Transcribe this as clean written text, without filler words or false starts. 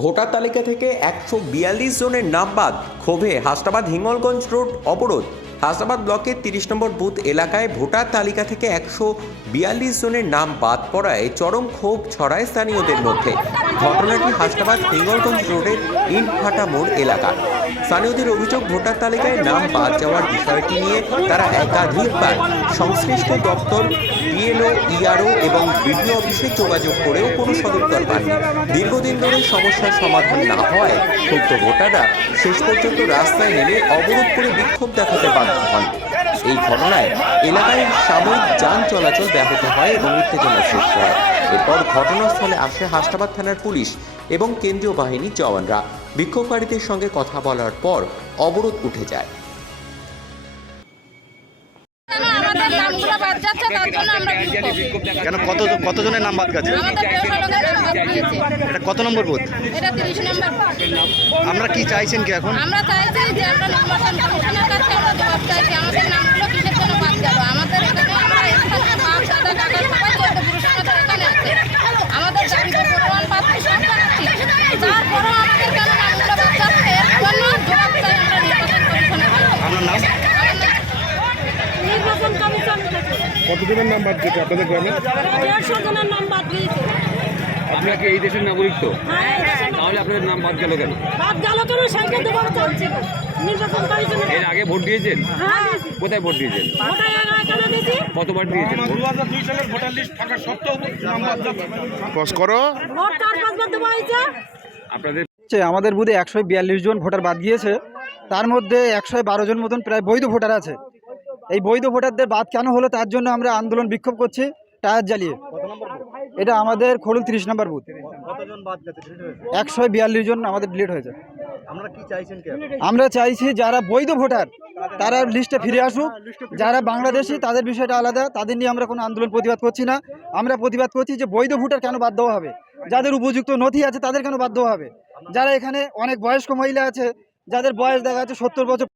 Voter তালিকা থেকে 142 জনের নাম বাদ, ক্ষোভে হাসনাবাদ হিঙ্গলগঞ্জ রোড অবরোধ। হাসনাবাদ ব্লকের 30 নম্বর বুথ এলাকায় ভোটার তালিকা থেকে 142 জনের নাম বাদ পড়ায় চরম ক্ষোভ ছড়ায় স্থানীয়দের মধ্যে। ঘটনাটি হাসনাবাদ হিঙ্গলগঞ্জ রোডের ইটভাটা মোড় এলাকার। স্থানীয়দের অভিযোগ, ভোটার তালিকায় নাম বাদ যাওয়ার বিষয়টি নিয়ে তারা একাধিকবার সংশ্লিষ্ট দপ্তর, বিএলও, ইআরও এবং বিডিও অফিসে যোগাযোগ করেও কোনো সদুত্তর পাননি। দীর্ঘদিন ধরে সমস্যার সমাধান না হওয়ায় ক্ষুব্ধ ভোটাররা শেষ পর্যন্ত রাস্তায় নেমে অবরোধ করে বিক্ষোভ দেখাতে বাধ্য হন। এই ঘটনায় এলাকায় সাময়িক যান চলাচল ব্যাহত হয় এবং উত্তেজনা সৃষ্টি হয়। এরপর ঘটনাস্থলে আসে হাসনাবাদ থানার পুলিশ এবং কেন্দ্রীয় বাহিনীর জওয়ানরা। বিক্ষোভকারীদের সঙ্গে কথা বলার পর অবরোধ উঠে যায়। কেন কতজনের নাম বাদ গেছে? এটা কত নম্বর বুথ? এটা 30 নম্বর। আমরা কি চাইছেন কি এখন? আমরা চাইছি যে আমরা নির্বাচন কমিশনের কাছে আমরা জবাব চাইছি, আমাদের নামগুলো কিসের জন্য বাদ গেল। আমাদের এখানে আমরা এখানে বাপ দাদা কাকা সবাই চোদ্দ পুরুষ আমাদের এখানে আছে। আমাদের দাবিতে প্রমাণ পাচ্ছি সব পাচ্ছি, তারপরেও আমাদের কেন নামগুলো বাদ যাচ্ছে এর জন্য জবাব চাই আমরা নির্বাচন কমিশনের কাছে। আপনার নাম? নির্বাচন কমিশন কতজনের নাম বাদ গেছে আপনাদের গ্রামে? 150 জনের নাম বাদ গিয়েছে। আপনারা কি এই দেশের নাগরিক তো? তাহলে আপনাদের নাম বাদ গেল কেন? বাদ গেল কেন সেটা দেবার চাচ্ছি নির্বাচন কমিশনের। এর আগে ভোট দিয়েছেন? হ্যাঁ, কোথায় ভোট দিয়েছেন? ওটা কেন দিয়েছি? কতবার দিয়েছেন? 2002 সালের ভোটার লিস্ট থাকা সত্ত্বেও নাম বাদ যাচ্ছে। পজ করো। ভোট কার পাঁচবার দেওয়া হয়েছে? আপনাদের আমাদের বুথে 142 জন ভোটার বাদ গিয়েছে। তার মধ্যে 112 জন মতন প্রায় বৈধ ভোটার আছে। এই বৈধ ভোটারদের বাদ কেন হলো তার জন্য আমরা আন্দোলন বিক্ষোভ করছি টায়ার জ্বালিয়ে। এটা আমাদের খোলুল 30 নম্বর বুথ। কতজন বাদ গেছে? 142 জন আমাদের ডিলিট হয়েছে। আমরা কি চাইছেন কি? আমরা চাইছি যারা বৈধ ভোটার তারা লিস্টে ফিরে আসুক। যারা বাংলাদেশি তাদের বিষয়টা আলাদা, তাদের নিয়ে আমরা কোনো আন্দোলন প্রতিবাদ করছি না। আমরা প্রতিবাদ করছি যে বৈধ ভোটার কেন বাদ দেওয়া হবে, যাদের উপযুক্ত নথি আছে তাদের কেন বাদ দেওয়া হবে। যারা এখানে অনেক বয়স্ক মহিলা আছে, যাদের বয়স দেখা যাচ্ছে 70 বছর।